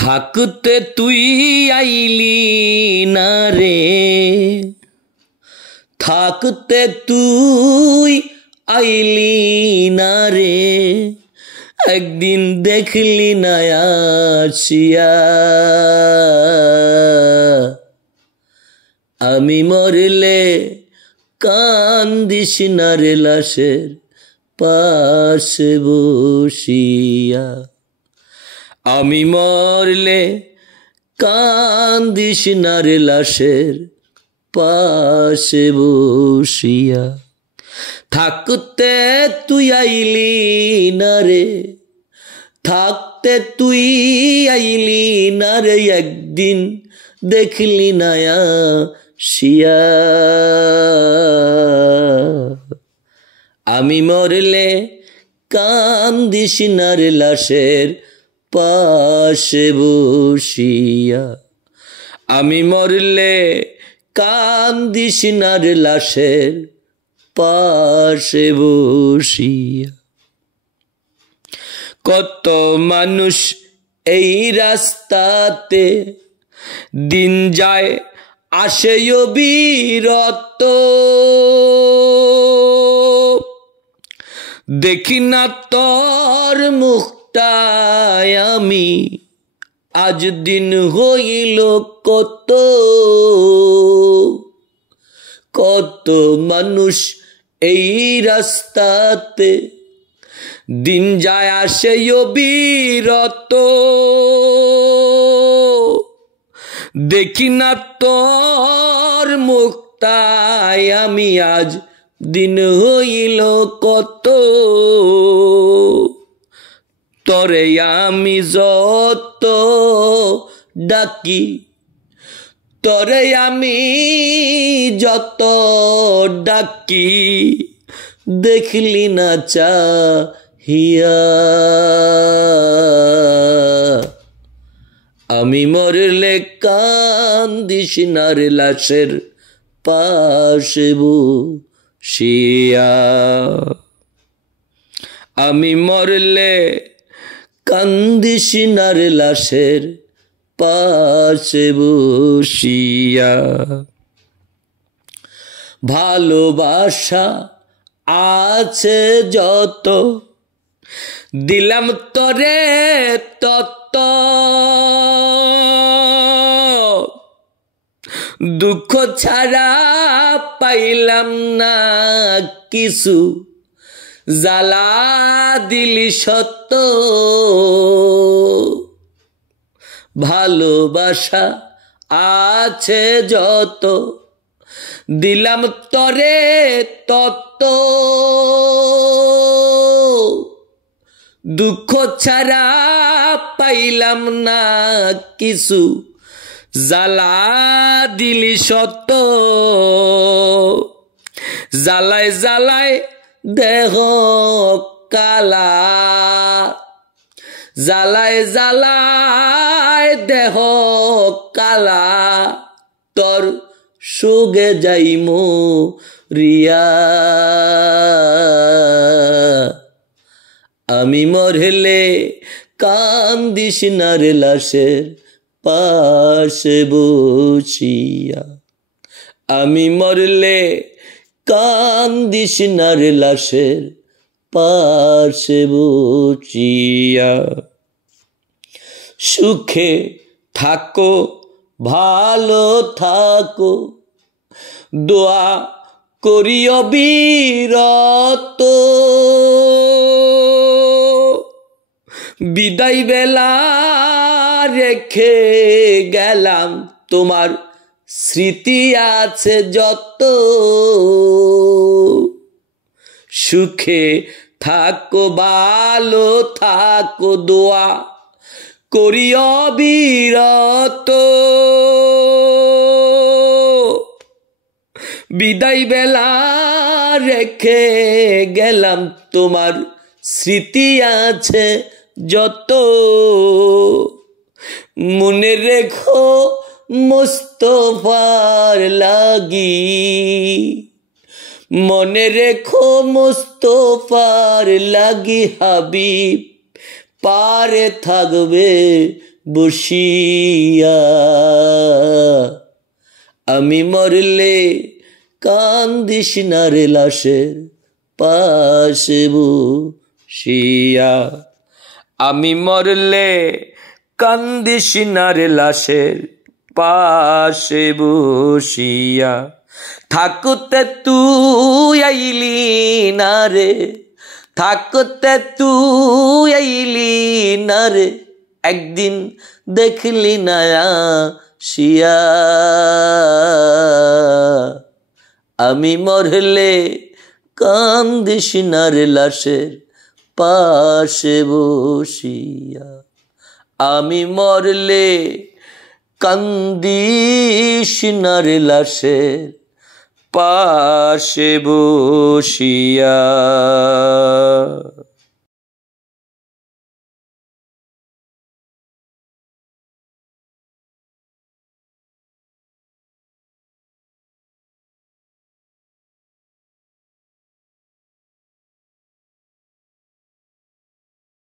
থাকতে তুই আইলি না রে, থাকতে তুই আইলি না রে, একদিন দেখলি না আসিয়া। আমি মরলে কান্দিস না রে লাশের পাশে বসিয়া। আমি মরলে কান্দিস না রে লাশের পাশে বসিয়া। থাকতে তুই আইলি না রে, থাকতে তুই আইলি না রে, একদিন দেখলি না আসিয়া। আমি মরলে কান্দিস না রে লাশের পাশে বসিয়া। আমি মরলে কান্দিস না রে লাশের পাশে বসিয়া। কত মানুষ এই রাস্তাতে দিন যায় আসে অবিরত, দেখি না তোর মুখটায় আমি আজ দিন হইল কত। কত মানুষ এই রাস্তাতে দিন যায় আসে অবিরত, দেখি না তোর মুখটায় আমি আজ দিন হইল কত। তরে আমি যত ডাকি, তরে আমি যত ডাকি, দেখলি না চাহিয়া। আমি মরলে কান্দিস না রে লাশের পাশে বসিয়া। আমি মরলে কান্দিস না রে লাশের পাশে বসিয়া। ভালোবাসা আছে যত দিলাম তরে তত, দুঃখ ছাড়া পাইলাম না কিছু, জ্বালা দিলি সত্য। ভালোবাসা আছে যত দিলাম তরে তত, দুঃখ ছাড়া পাইলাম না কিছু, জ্বালা দিলি সত্য। জ্বালায় জ্বালায় দেহ কালা, জ্বালায় জ্বালায় দেহ কালা, তোর সুগে যাই মরিয়া। আমি মরলে কান্দিস না রে লাশের পাশে বসিয়া। আমি মরলে কান্দিস না রে লাশের পাশে বসিয়া। সুখে থাকো ভালো থাকো, দোয়া করি অবিরত, বিদায় বেলা রেখে গেলাম তোমার স্মৃতি আছে যত। সুখে থাকো ভালো থাকো, দোয়া করি অবিরত, বিদায় বেলা রেখে গেলাম তোমার স্মৃতি আছে যত। মনে রেখো মুস্তফার লাগি, মনে রেখো মুস্তফার লাগি হাবিব পারে থাকবে বসিয়া। আমি মরলে কান্দিস না রে লাশের পাশে বসিয়া। আমি মরলে কান্দিস না রে লাশের পাশে বসিয়া। থাকতে তুই আইলি না রে, থাকতে তুই আইলি না রে, একদিন দেখলি না আসিয়া। আমি মরলে কান্দিস না রে লাশের পাশে বসিয়া। আমি মরলে কান্দিস না রে লাশের পাশে বসিয়া।